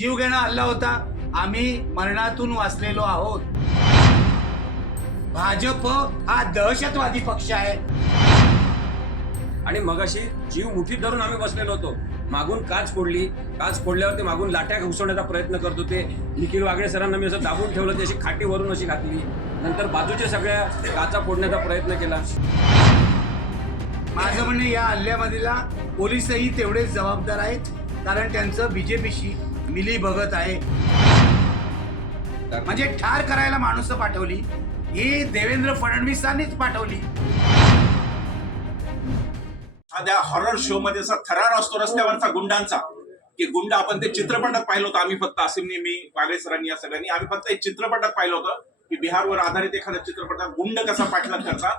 जीवघेणा हल्ला होता. आम्ही मरणातून वाचलेलो आहोत. भाजप हा दहशतवादी पक्ष आहे. आणि मगाशी जीव मुठीत धरून आम्ही बसलेलो होतो. मागून काच फोडली. काच फोडल्यावर ते मागून लाट्या घुसवण्याचा प्रयत्न करत होते. निखिल वागळे सरांना मी असं दाबून ठेवलं ती अशी खाटी वरून अशी घातली. नंतर बाजूच्या सगळ्या काचा फोडण्याचा प्रयत्न केला. माझं म्हणणं या हल्ल्यामधला पोलीसही तेवढेच जबाबदार आहेत. कारण त्यांचं बीजेपीशी मिली बघत आहे. म्हणजे ठार करायला माणूस पाठवली. ही देवेंद्र फडणवीसांनीच पाठवली. एखाद्या हॉरर शो मध्ये असा थरार असतो रस्त्यावरचा गुंडांचा. की गुंड आपण ते चित्रपटात पाहिलं होतं. आम्ही फक्त आसिमने मी वागळे सरांनी या सगळ्यांनी. आम्ही फक्त एक चित्रपटात पाहिलं होतं. की बिहारवर आधारित एखाद्या चित्रपटात गुंड कसा पाठलाग करतात.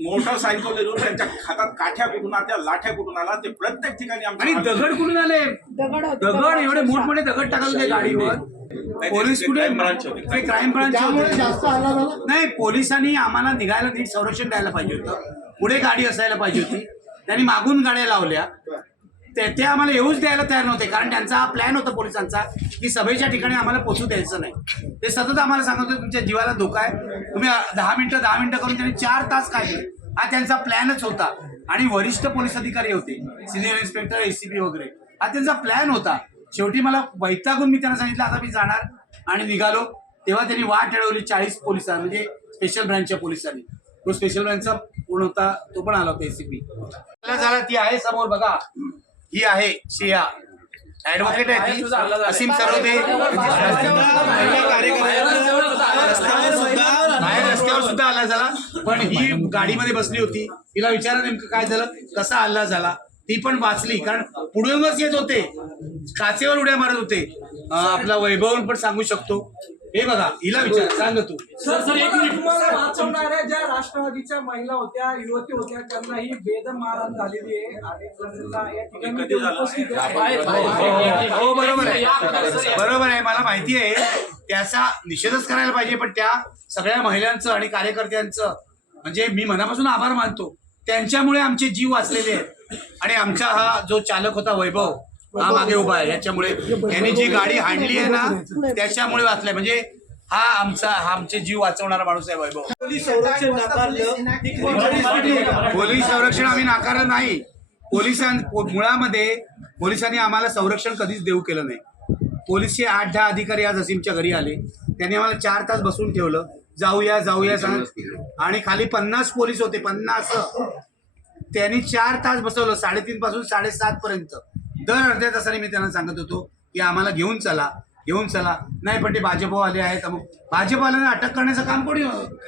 मोटरसायकलवरून त्यांच्या हातात काठ्या कुठून आल्या लाठ्या कुठून आला ते प्रत्येक ठिकाणी आणि दगड कुठून आले? दगड दगड एवढे. मोठमोठे दगड होते गाडीवर. पोलीस कुठे? क्राईम ब्रांच जास्त हल्ला झाला? नाही पोलिसांनी आम्हाला निघायला नीट संरक्षण द्यायला पाहिजे होतं. पुढे गाडी असायला पाहिजे होती. त्यांनी मागून गाड्या लावल्या. ते ते आम्हाला येऊच द्यायला तयार नव्हते कारण त्यांचा प्लॅन होता पोलिसांचा की सभेच्या ठिकाणी आम्हाला पोचू द्यायचं नाही. ते सतत आम्हाला सांगत होते तुमच्या जीवाला धोका आहे. तुम्ही दहा मिनिटं दहा मिनिटं करून त्यांनी चार तास काढले. हा त्यांचा प्लॅनच होता. आणि वरिष्ठ पोलीस अधिकारी होते सिनियर इन्स्पेक्टर एसीपी वगैरे. हा त्यांचा प्लॅन होता. शेवटी मला वैतागून मी त्यांना सांगितलं आता मी जाणार आणि निघालो. तेव्हा त्यांनी वाट अडवली चाळीस पोलिसांना म्हणजे स्पेशल ब्रँचच्या पोलिसांनी. तो स्पेशल ब्रँचचा पूर्ण होता तो पण आला होता एसीपी झाला ती आहे समोर बघा. ही आहे श्रेया. ऍडव्होकेट आहे ती. असीम सरोदे. रस्त्यावर सुद्धा बाहेर रस्त्यावर सुद्धा हल्ला झाला. पण ही गाडीमध्ये बसली होती. तिला विचारा नेमकं काय झालं कसा हल्ला झाला. ती पण वाचली कारण पुढूनच येत होते. काचेवर उड्या मारत होते. आपला वैभव पण सांगू शकतो. हे बघा हिला विचार सांग तू. सर सर एक मिनिट. तुम्हाला वाचवणाऱ्या ज्या राष्ट्रवादीच्या महिला होत्या युवती होत्या त्यांना ही बेदम मारहाण झालेली आहे. आणि त्यांना या ठिकाणी कधी झालं? उपस्थित आहे. हो बरोबर आहे. बरोबर आहे. मला माहिती आहे त्याचा निषेधच करायला पाहिजे पण त्या सगळ्या महिलांचं आणि कार्यकर्त्यांचं म्हणजे मी मनापासून आभार मानतो. त्यांच्यामुळे आमचे जीव वाचलेले आहेत. आणि आमचा हा जो चालक होता वैभव हा मागे उभा आहे. याच्यामुळे यांनी जी गाडी हाणली आहे ना त्याच्यामुळे वाचलंय. म्हणजे हा आमचा हा आमचे जीव वाचवणारा माणूस आहे वैभव. पोलीस संरक्षण नाकारलं. पोलीस संरक्षण आम्ही नाकारलं नाही. पोलिसां मुळामध्ये पोलिसांनी आम्हाला संरक्षण कधीच देऊ केलं नाही. पोलीसचे आठ दहा अधिकारी आज असीमच्या घरी आले. त्यांनी आम्हाला चार तास बसून ठेवलं. जाऊया जाऊया सांग आणि खाली पन्नास पोलीस होते पन्नास. त्यांनी चार तास बसवलं साडेतीन पासून साडेसात पर्यंत. दर अर्ध्या तासाने मी त्यांना सांगत होतो की आम्हाला घेऊन चला घेऊन चला. नाही पण ते भाजपवाले आहेत मग भाजपवाल्यांना अटक करण्याचं काम कोणी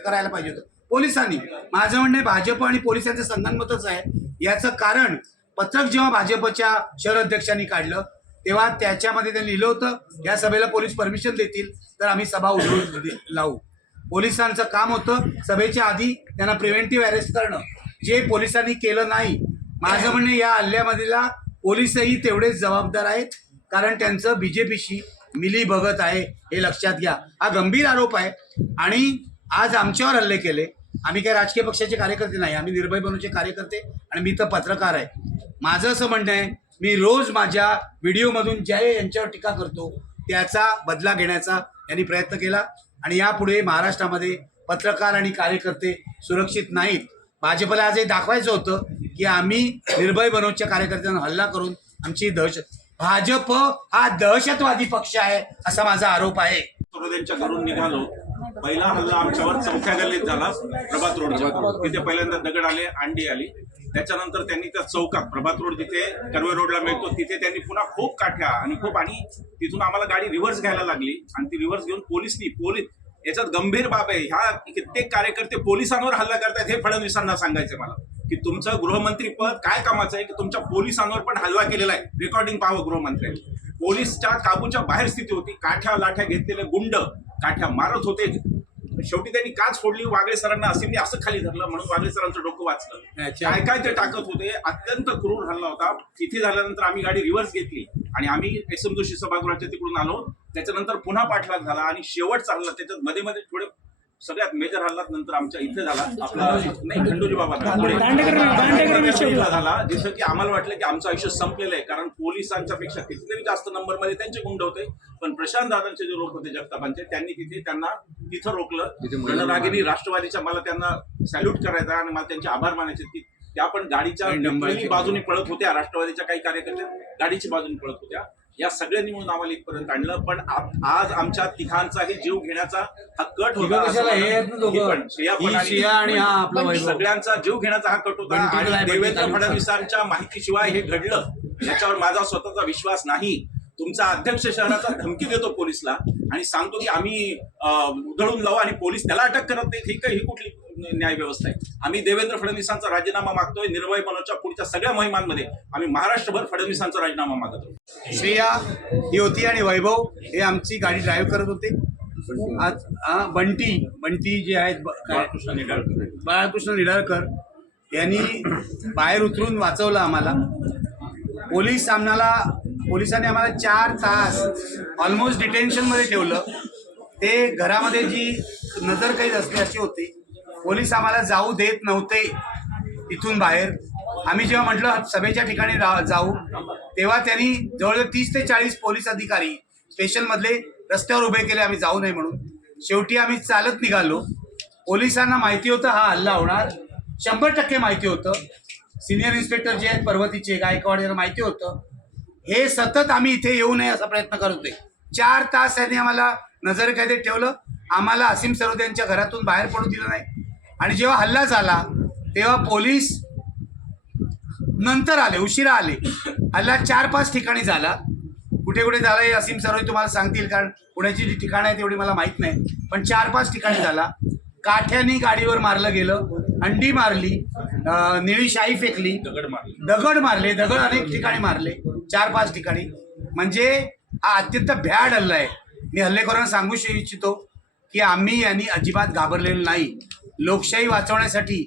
करायला पाहिजे होतं? पोलिसांनी. माझं म्हणणं भाजप आणि पोलिसांचं संगनमतच आहे. याचं कारण पत्रक जेव्हा भाजपच्या शहर अध्यक्षांनी काढलं तेव्हा त्याच्यामध्ये त्यांनी लिहिलं होतं या सभेला पोलीस परमिशन देतील तर आम्ही सभा उघडून लावू. पोलिसांचं काम होतं सभेच्या आधी त्यांना प्रिव्हेंटिव्ह अरेस्ट करणं. जे पोलिसांनी केलं नाही माझं म्हणणे या हल्ल्यामधला पोलीसही तेवढेच जबाबदार आहेत कारण त्यांचं बीजेपीशी मिली भगत आहे हे लक्षात घ्या. हा गंभीर आरोप आहे आणि आज आमच्यावर हल्ले केले. आम्ही काही राजकीय पक्षाचे कार्यकर्ते नाही आम्ही निर्भय बनूचे कार्यकर्ते आणि मी तर पत्रकार आहे. माझं असं म्हणणं आहे मी रोज माझ्या व्हिडिओमधून ज्या यांच्यावर टीका करतो त्याचा बदला घेण्याचा यांनी प्रयत्न केला आणि यापुढे महाराष्ट्रामध्ये पत्रकार आणि कार्यकर्ते सुरक्षित नाहीत. भाजपला आज हे दाखवायचं होतं की आम्ही निर्भय बनोजच्या कार्यकर्त्यांना हल्ला करून आमची दहशत भाजप हा दहशतवादी पक्ष आहे असा माझा आरोप आहे. घरून निघालो. पहिला हल्ला आमच्यावर चौथ्या गल्लीत झाला प्रभात रोडच्या तिथे पहिल्यांदा दगड आले अंडी आली. त्याच्यानंतर त्यांनी त्या चौकात प्रभात रोड जिथे कर्वे रोडला मिळतो तिथे त्यांनी पुन्हा खूप काठ्या आणि खूप आणि तिथून आम्हाला गाडी रिव्हर्स घ्यायला लागली आणि ती रिव्हर्स घेऊन पोलिसनी पोलीस याच्यात गंभीर बाब आहे. ह्या कित्येक कार्यकर्ते पोलिसांवर हल्ला करतात हे फडणवीसांना सांगायचं मला. की तुमचं गृहमंत्री पद काय कामाचं आहे की तुमच्या पोलिसांवर पण हल्ला केलेला आहे. रेकॉर्डिंग पाहावं गृहमंत्र्यांनी. पोलीसच्या काबूच्या बाहेर स्थिती होती. काठ्या लाठ्या घेतलेले गुंड काठ्या मारत होते. शेवटी त्यांनी काच फोडली वागळे सरांना असे असं खाली धरलं म्हणून वागळे सरांचं डोकं वाचलं. काय काय ते टाकत होते अत्यंत क्रूर हल्ला होता. तिथे झाल्यानंतर आम्ही गाडी रिव्हर्स घेतली. आणि आम्ही एस एम जोशी सभागृहाच्या तिकडून आलो. त्याच्यानंतर पुन्हा पाठलाग झाला आणि शेवटचा हल्ला त्याच्यात मध्ये मध्ये थोडे सगळ्यात मेजर हल्ला नंतर आमच्या इथे झाला. आपला नाही खंडोजी बाबा झाला. जिथं की आम्हाला वाटलं की आमचं आयुष्य संपलेलं आहे कारण पोलिसांच्या पेक्षा कितीतरी जास्त नंबरमध्ये त्यांचे गुंड होते. पण प्रशांत दादांचे जे लोक होते जगतापांचे त्यांनी तिथे त्यांना तिथं रोखलं. रणरागिनी राष्ट्रवादीच्या मला त्यांना सॅल्यूट करायचा आणि मला त्यांचे आभार मानायचे. की त्या पण गाडीच्या बाजूनी पळत होत्या राष्ट्रवादीच्या काही कार्यकर्ते गाडीची बाजूनी पळत होत्या. या सगळ्यांनी म्हणून आम्हाला इथपर्यंत आणलं. पण आज आमच्या तिघांचाही जीव घेण्याचा हा कट होता. पण, श्रेया ही आणि- श्रेया आणि हा आपला पण वैभव. सगळ्यांचा जीव घेण्याचा हा कट होता. बंटी आणि बंटी देवेंद्र फडणवीसांच्या माहितीशिवाय हे घडलं. याच्यावर माझा स्वतःचा विश्वास नाही. तुमचा अध्यक्ष शहराचा धमकी देतो पोलिसला. आणि सांगतो की आम्ही अं, उधळून लावू आणि पोलीस त्याला अटक करत नाहीत ही काही ही कुठली न्याय व्यवस्था आहे. आम्ही देवेंद्र फडणवीसांचा राजीनामा मागतोय निर्भय मनोच्या पुढच्या सगळ्या मोहिमांमध्ये आम्ही महाराष्ट्रभर फडणवीसांचा राजीनामा मागत श्रेया ही होती आणि वैभव हे आमची गाडी ड्राईव्ह करत होते. आज बंटी बंटी जे आहेत बाळकृष्ण निडाळकर. बाळकृष्ण निडाळकर यांनी बाहेर उतरून वाचवलं आम्हाला. पोलीस आम्हाला पोलिसांनी आम्हाला चार तास ऑलमोस्ट डिटेन्शनमध्ये ठेवलं. ते घरामध्ये जी नजर कैद असली अशी होती पोलीस आम्हाला जाऊ देत नव्हते इथून बाहेर. आम्ही जेव्हा म्हटलं सभेच्या ठिकाणी रा- जाऊ. तेव्हा त्यांनी जवळजवळ तीस ते चाळीस पोलीस अधिकारी स्टेशनमधले रस्त्यावर उभे केले आम्ही जाऊ नये म्हणून. शेवटी आम्ही चालत निघालो. पोलिसांना माहिती होतं हा हल्ला होणार. शंभर टक्के माहिती होतं. सिनियर इन्स्पेक्टर जे आहेत पर्वतीचे गायकवाड यांना माहिती होतं. हे सतत आम्ही इथे येऊ नये असा प्रयत्न करत होते. चार तास त्यांनी आम्हाला नजरकैदेत ठेवलं. आम्हाला असीम सरोदे यांच्या घरातून बाहेर पडू दिलं नाही. आणि जेव्हा हल्ला झाला तेव्हा पोलीस नंतर आले उशिरा आले. हल्ला चार पाच ठिकाणी झाला. कुठे कुठे झाला हे असीम सरोदे तुम्हाला सांगतील कारण पुण्याची जी ठिकाणं आहेत तेवढी मला माहीत नाही. पण चार पाच ठिकाणी झाला. काठ्यानी गाडीवर मारलं गेलं अंडी मारली निळी शाई फेकली दगड मारले. दगड मारले दगड अनेक ठिकाणी मारले चार पाच ठिकाणी. म्हणजे हा अत्यंत भ्याड हल्ला आहे. मी हल्लेखोरांना सांगू इच्छितो की आम्ही यांनी अजिबात घाबरलेलो नाही. लोकशाही वाचवण्यासाठी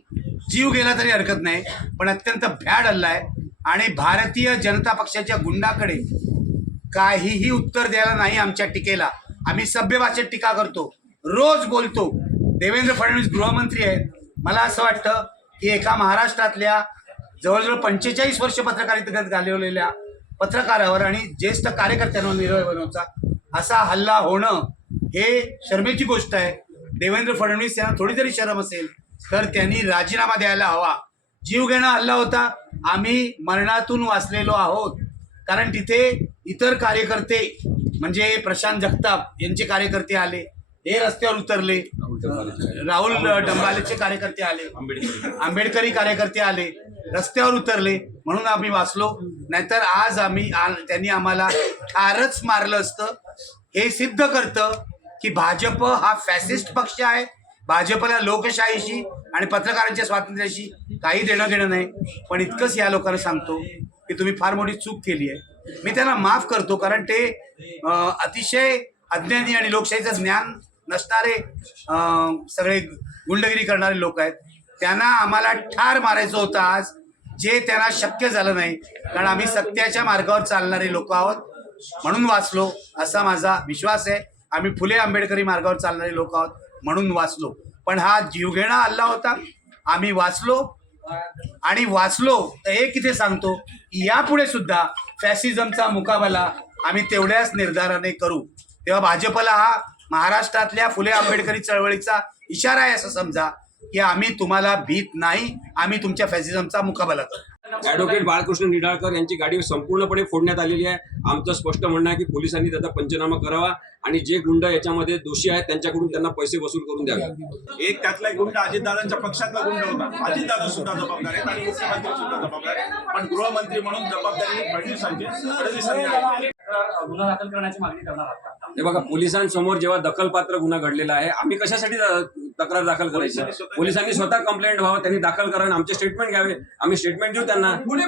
जीव गेला तरी हरकत नाही पण अत्यंत भ्याड हल्ला आहे. आणि भारतीय जनता पक्षाच्या गुंडाकडे काहीही उत्तर द्यायला नाही आमच्या टीकेला. आम्ही सभ्य भाषेत टीका करतो रोज बोलतो. देवेंद्र फडणवीस गृहमंत्री आहेत. मला असं वाटतं की एका महाराष्ट्रातल्या जवळजवळ पंचेचाळीस वर्ष पत्रकारितेत घालवलेल्या पत्रकारावर आणि ज्येष्ठ कार्यकर्त्यांवर निर्णय बनवचा असा हल्ला होणं हे शर्मेची गोष्ट आहे. देवेंद्र फडणवीस यांना थोडी जरी शरम असेल तर त्यांनी राजीनामा द्यायला हवा. जीव घेणं हल्ला होता. आम्ही मरणातून वाचलेलो आहोत. कारण तिथे इतर कार्यकर्ते म्हणजे प्रशांत जगताप यांचे कार्यकर्ते आले. हे रस्त्यावर उतरले. राहुल डंबालेचे कार्यकर्ते आले. आंबेडकरी कार्यकर्ते आले. रस्त्यावर उतरले. म्हणून आम्ही वाचलो. नाहीतर आज आम्ही त्यांनी आम्हाला ठारच मारलं असतं. हे सिद्ध करतं. की भाजप हा फॅसिस्ट पक्ष आहे. भाजपला लोकशाहीशी आणि पत्रकारांच्या स्वातंत्र्याशी काही देणं घेणं नाही. पण इतकंच या लोकांना सांगतो की तुम्ही फार मोठी चूक केली आहे. मी त्यांना माफ करतो कारण ते अतिशय अज्ञानी आणि लोकशाहीचं ज्ञान नसणारे सगळे गुंडगिरी करणारे लोक आहेत. त्यांना आम्हाला ठार मारायचं होतं आज. जे त्यांना शक्य झालं नाही. कारण आम्ही सत्याच्या मार्गावर चालणारे लोक आहोत. म्हणून वाचलो असा माझा विश्वास आहे. आम्ही फुले आंबेडकरी मार्गावर चालणारे लोक आहोत म्हणून वाचलो. पण हा जीवघेणा हल्ला होता. आम्ही वाचलो. आणि वाचलो. तर हे किती सांगतो? की यापुढे सुद्धा फॅसिझमचा मुकाबला आम्ही तेवढ्याच निर्धाराने करू. तेव्हा भाजपला हा महाराष्ट्रातल्या फुले आंबेडकरी चळवळीचा इशारा आहे असं समजा की आम्ही तुम्हाला भीत नाही. आम्ही तुमच्या फॅसिझमचा मुकाबला करू. ऍडव्होकेट बाळकृष्ण निडाळकर यांची गाडी संपूर्णपणे फोडण्यात आलेली आहे. आमचं स्पष्ट म्हणणं आहे की पोलिसांनी त्याचा पंचनामा करावा आणि जे गुंड याच्यामध्ये दोषी आहेत त्यांच्याकडून त्यांना पैसे वसूल करून द्यावे. एक त्यातला एक गुंड अजितदादांच्या पक्षातला गुंड होता. अजितदादा सुद्धा जबाबदार आहेत आणि मुख्यमंत्री सुद्धा जबाबदार आहेत. पण गृहमंत्री म्हणून जबाबदारी फडणवीसांची गुन्हा दाखल करण्याची मागणी करणार आहात? हे बघा पोलिसांसमोर जेव्हा दखलपात्र गुन्हा घडलेला आहे आम्ही कशासाठी तक्रार दाखल करायची? पोलिसांनी स्वतः- कंप्लेंट व्हावं त्यांनी दाखल करा आणि आमचे स्टेटमेंट घ्यावे. आम्ही स्टेटमेंट देऊ त्यांना. पुणे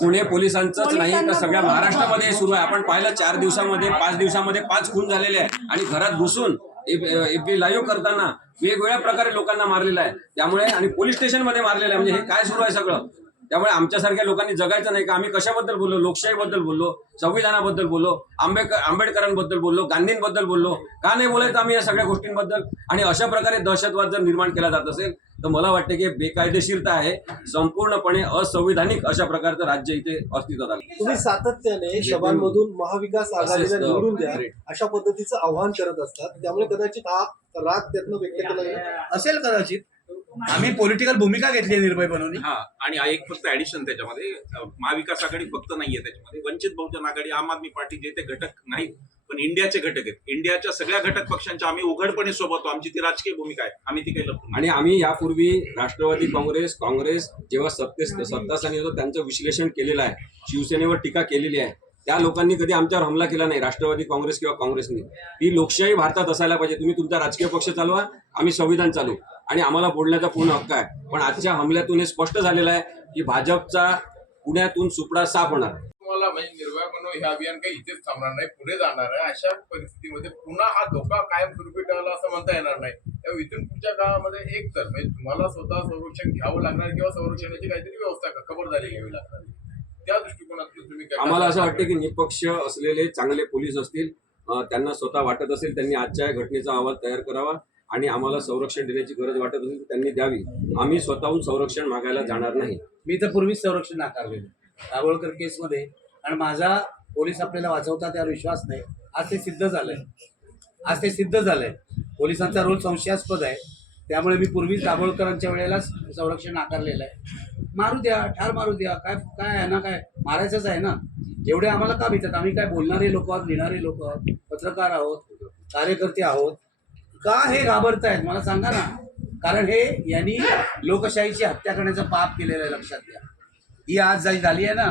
पुणे पोलिसांचंच नाही तर सगळ्या महाराष्ट्रामध्ये सुरू आहे. आपण पाहिलं चार दिवसामध्ये पाच दिवसामध्ये पाच खून झालेले आहे. आणि घरात घुसून एफबी लाईव्ह करताना वेगवेगळ्या प्रकारे लोकांना मारलेलं आहे. त्यामुळे आणि पोलीस स्टेशनमध्ये मारलेलं आहे. म्हणजे हे काय सुरू आहे सगळं? त्यामुळे आमच्यासारख्या लोकांनी जगायचं नाही का? आम्ही कशाबद्दल बोललो? लोकशाहीबद्दल बोललो? संविधानाबद्दल बोललो? आंबेडकर आंबेडकरांबद्दल बोललो? गांधींबद्दल बोललो? का नाही बोलायचं आम्ही या सगळ्या गोष्टींबद्दल? आणि अशा प्रकारे दहशतवाद जर निर्माण केला जात असेल तर मला वाटतं की बेकायदेशीरता आहे. संपूर्णपणे असंविधानिक अशा प्रकारचं राज्य इथे अस्तित्वात आलं. तुम्ही सातत्याने सभांमधून महाविकास आघाडीला निवडून द्या. अशा पद्धतीचं आव्हान करत असतात. त्यामुळे कदाचित हा राग त्यातनं व्यक्त केला असेल कदाचित. आम्ही पॉलिटिकल भूमिका घेतली निर्भय बनवून. हा आणि एक फक्त ऍडिशन त्याच्यामध्ये अं, महाविकास आघाडी फक्त नाहीये त्याच्यामध्ये. वंचित बहुजन आघाडी आम आदमी पार्टी जे ते घटक नाहीत पण इंडियाचे घटक आहेत. इंडियाच्या सगळ्या घटक पक्षांच्या आम्ही उघडपणे सोबत आहोत. आमची ती राजकीय भूमिका आहे. आम्ही ती काही लपवून आणि आम्ही यापूर्वी राष्ट्रवादी काँग्रेस काँग्रेस जेव्हा सत्ते सत्तास्थानी होतं त्यांचं विश्लेषण केलेलं आहे. शिवसेनेवर टीका केलेली आहे. त्या लोकांनी कधी आमच्यावर हमला केला नाही राष्ट्रवादी काँग्रेस किंवा काँग्रेसने. ती लोकशाही भारतात असायला पाहिजे. तुम्ही तुमचा राजकीय पक्ष चालवा आम्ही संविधान चालू. आणि आम्हाला बोलण्याचा पूर्ण हक्क आहे. पण आजच्या हमल्यातून हे स्पष्ट झालेलं आहे की भाजपचा पुण्यातून सुपडा साफ होणार. तुम्हाला म्हणजे निर्भय म्हणून हे अभियान काही इथेच थांबणार नाही पुढे जाणार आहे. अशा परिस्थितीमध्ये पुन्हा हा धोका कायमस्वरूपी टाळला असं म्हणता येणार नाही. त्यामुळे इथून पुढच्या काळामध्ये एक तर म्हणजे तुम्हाला स्वतः संरक्षण घ्यावं लागणार किंवा संरक्षणाची काहीतरी व्यवस्था खबरदारी घ्यावी लागणार. त्या दृष्टिकोनातून तुम्ही काय आम्हाला असं वाटतं की निपक्ष असलेले चांगले पोलीस असतील त्यांना स्वतः वाटत असेल त्यांनी आजच्या या घटनेचा अहवाल तयार करावा आणि आम्हाला संरक्षण देण्याची गरज वाटत असेल तर त्यांनी द्यावी. आम्ही स्वतःहून संरक्षण मागायला जाणार नाही. मी तर पूर्वीच संरक्षण नाकारलेलं दाभोळकर केसमध्ये. आणि माझा पोलीस आपल्याला वाचवतात त्यावर विश्वास नाही. आज ते सिद्ध झालंय. आज ते सिद्ध झालंय. पोलिसांचा रोल संशयास्पद आहे. त्यामुळे मी पूर्वीच दाभोळकरांच्या वेळेलाच संरक्षण नाकारलेलं आहे. मारू द्या ठार मारू द्या काय काय आहे ना काय मारायचंच आहे ना. एवढे आम्हाला का भीतात आम्ही काय बोलणारे लोक आहोत लिहिणारे लोक आहोत पत्रकार आहोत कार्यकर्ते आहोत का हे घाबरतायत? मला सांगा ना. कारण हे यांनी लोकशाहीची हत्या करण्याचं पाप केलेलं आहे लक्षात घ्या. ही आज जी झाली आहे ना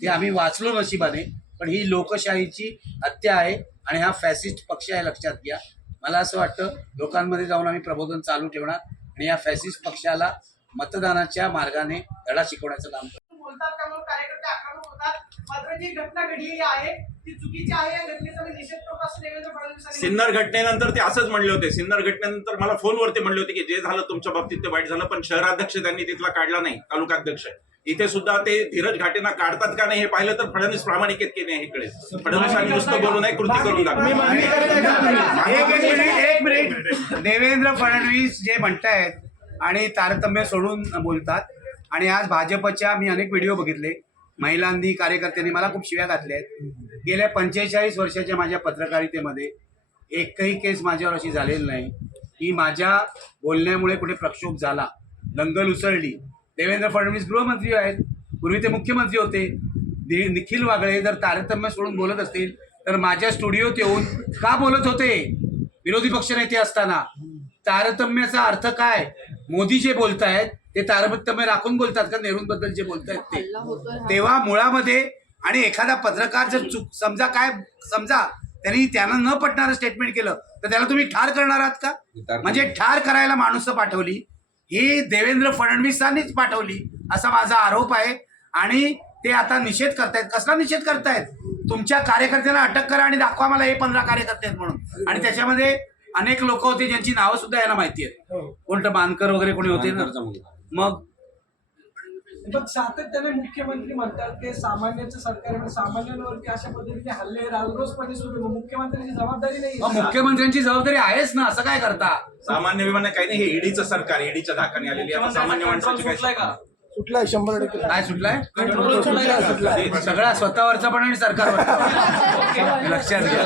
ती आम्ही वाचलो नशिबाने पण ही लोकशाहीची हत्या आहे आणि हा फॅसिस्ट पक्ष आहे लक्षात घ्या. मला असं वाटतं लोकांमध्ये जाऊन आम्ही प्रबोधन चालू ठेवणार आणि या फॅसिस्ट पक्षाला मतदानाच्या मार्गाने धडा शिकवण्याचं काम करणार. बोलतात त्यामुळे कार्यकर्ते आक्रमक होतात? मात्र जी घटना घडलेली आहे ती चुकीची आहे. या घटनेचा मी निषेध करतो असं देवेंद्र फडणवीस सिन्नर घटनेनंतर ते असंच म्हणले होते. सिन्नर घटनेनंतर मला फोनवरती म्हणले होते की जे झालं तुमच्या बाबतीत ते वाईट झालं पण शहराध्यक्ष त्यांनी तिथला काढला नाही तालुकाध्यक्ष. इथे सुद्धा ते धीरज घाटेंना काढतात का नाही हे पाहिलं तर फडणवीस प्रामाणिक आहेत की नाही हे कळेल फडणवीसांनी नुसतं बोलू नये कृती करून एक मिनिट देवेंद्र फडणवीस जे म्हणतायत आणि तारतम्य सोडून बोलतात. आणि आज भाजपच्या मी अनेक व्हिडिओ बघितले. महिलांनी कार्यकर्त्यांनी मला खूप शिव्या घातल्या आहेत. गेल्या पंचेचाळीस वर्षाच्या माझ्या पत्रकारितेमध्ये एकही केस माझ्यावर अशी झालेली नाही. की माझ्या बोलण्यामुळे कुठे प्रक्षोभ झाला दंगल उसळली देवेंद्र फडणवीस गृहमंत्री आहेत. पूर्वी ते मुख्यमंत्री होते. दि- निखिल वागळे जर तारतम्य सोडून बोलत असतील तर माझ्या स्टुडिओत येऊन का बोलत होते? विरोधी पक्षनेते असताना. तारतम्याचा अर्थ काय? मोदी जे बोलतायत ते तारतम्य राखून बोलतात का नेहरूंबद्दल जे बोलतायत ते? तेव्हा मुळामध्ये आणि एखादा पत्रकार जर चूक समजा काय समजा त्यांनी त्यांना न पटणारं स्टेटमेंट केलं तर त्याला तुम्ही ठार करणार आहात का? म्हणजे ठार करायला माणूस पाठवली. ही देवेंद्र फडणवीसांनीच पाठवली असा माझा आरोप आहे. आणि ते आता निषेध करतायत. कसला निषेध करतायत? तुमच्या कार्यकर्त्यांना अटक करा आणि दाखवा मला हे पंधरा कार्यकर्ते आहेत म्हणून. आणि त्याच्यामध्ये अनेक लोक होते ज्यांची नावं सुद्धा यांना माहिती आहेत. कोणतं मानकर वगैरे कोणी होते ना. मग पण सातत्याने मुख्यमंत्री म्हणतात की सामान्यांचं सरकार आहे, सामान्यांवरती अशा पद्धतीने हल्ले राजरोसपणे सुरू आहे. मुख्यमंत्र्यांची जबाबदारी नाही मग मुख्यमंत्र्यांची जबाबदारी आहेच ना असं काय करता? सामान्य विमान काही नाही हे ईडीचं सरकार ईडीच्या धाकाने आलेली आहे. आता सामान्य माणसाची काय सुटलाय शंभर टक्के. काय सुटलाय? सगळा स्वतःवरचा पण आणि सरकारवरचा लक्षात घ्या.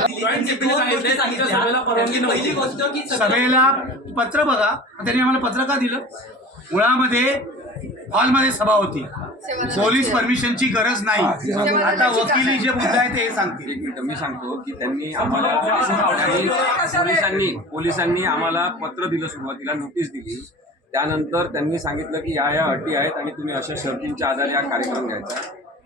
की सभेला पत्र बघा. त्यांनी आम्हाला पत्र का दिलं? मुळामध्ये हॉलमध्ये सभा होती. पोलीस परमिशनची गरज नाही. आता वकिली जे मुद्दा आहे ते सांगतील. एक मिनिट मी सांगतो की त्यांनी आम्हाला पोलिसांनी पोलिसांनी आम्हाला पत्र दिलं सुरुवातीला नोटीस दिली. त्यानंतर त्यांनी सांगितलं की या या अटी आहेत आणि तुम्ही अशा शर्तींच्या आधारे हा कार्यक्रम घ्यायचा.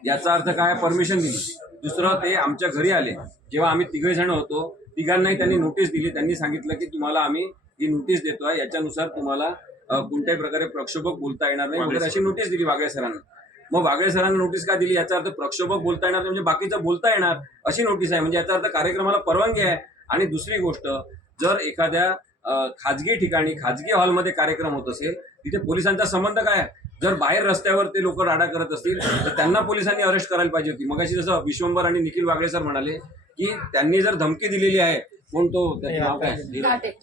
याचा अर्थ काय? परमिशन दिली. दुसरं ते आमच्या घरी आले. जेव्हा आम्ही तिघे जण होतो तिघांनाही त्यांनी नोटीस दिली. त्यांनी सांगितलं की तुम्हाला आम्ही ही नोटीस देतोय याच्यानुसार तुम्हाला कोणत्याही प्रकारे प्रक्षोभक बोलता येणार नाही. वगैरे अशी नोटीस दिली वागळे सरांना. मग वागळे सरांना नोटीस का दिली? याचा अर्थ प्रक्षोभक बोलता येणार नाही, म्हणजे बाकीचं बोलता येणार अशी नोटीस आहे. म्हणजे याचा अर्थ कार्यक्रमाला परवानगी आहे. आणि दुसरी गोष्ट जर एखाद्या खाजगी ठिकाणी खाजगी हॉलमध्ये कार्यक्रम होत असेल तिथे पोलिसांचा संबंध काय जर बाहेर रस्त्यावर ते लोक राडा करत असतील तर त्यांना पोलिसांनी अरेस्ट करायला पाहिजे होती. मग जसं विश्वंभर आणि निखिल वागळे सर म्हणाले की त्यांनी जर धमकी दिलेली आहे कोण तो? त्याचे नाव काय?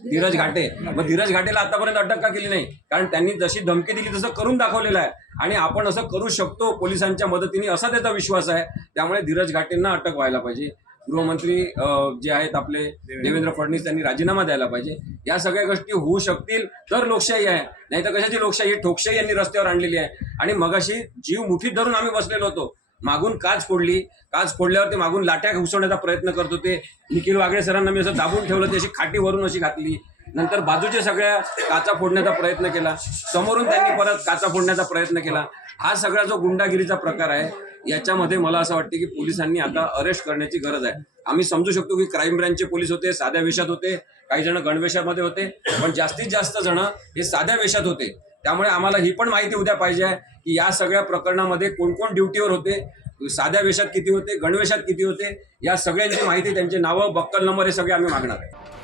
धीरज घाटे. मग धीरज घाटेला आतापर्यंत अटक का केली नाही? कारण त्यांनी जशी धमकी दिली तसं करून दाखवलेलं आहे. आणि आपण असं करू शकतो पोलिसांच्या मदतीने असा त्याचा विश्वास आहे. त्यामुळे धीरज घाटेंना अटक व्हायला पाहिजे. गृहमंत्री अं, जे आहेत आपले देवेंद्र फडणवीस त्यांनी राजीनामा द्यायला पाहिजे. या सगळ्या गोष्टी होऊ शकतील तर लोकशाही आहे. नाही तर कशाची लोकशाही? ठोकशाही यांनी रस्त्यावर आणलेली आहे. आणि मगाशी जीव मुठीत धरून आम्ही बसलेलो होतो. मागून काच फोडली. काच फोडल्यावर ते मागून लाट्या घुसवण्याचा प्रयत्न करत होते. निखिल वागळे सरांना मी असं दाबून ठेवलं ती अशी खाटी वरून अशी घातली. नंतर बाजूच्या सगळ्या काचा फोडण्याचा प्रयत्न केला. समोरून त्यांनी परत काचा फोडण्याचा प्रयत्न केला. हा सगळा जो गुंडागिरीचा प्रकार आहे याच्यामध्ये मला असं वाटतं की पोलिसांनी आता अरेस्ट करण्याची गरज आहे. आम्ही समजू शकतो की क्राईम ब्रँचचे पोलीस होते साध्या वेशात होते काही जण गणवेशामध्ये होते पण जास्तीत जास्त जण हे साध्या वेशात होते. त्यामुळे आम्हाला ही पण माहिती उद्या पाहिजे आहे की या सगळ्या प्रकरणामध्ये कोण कोण ड्युटीवर होते साध्या वेशात किती होते गणवेशात किती होते या सगळ्यांची माहिती त्यांचे नावं बक्कल नंबर हे सगळे आम्ही मागणार आहे.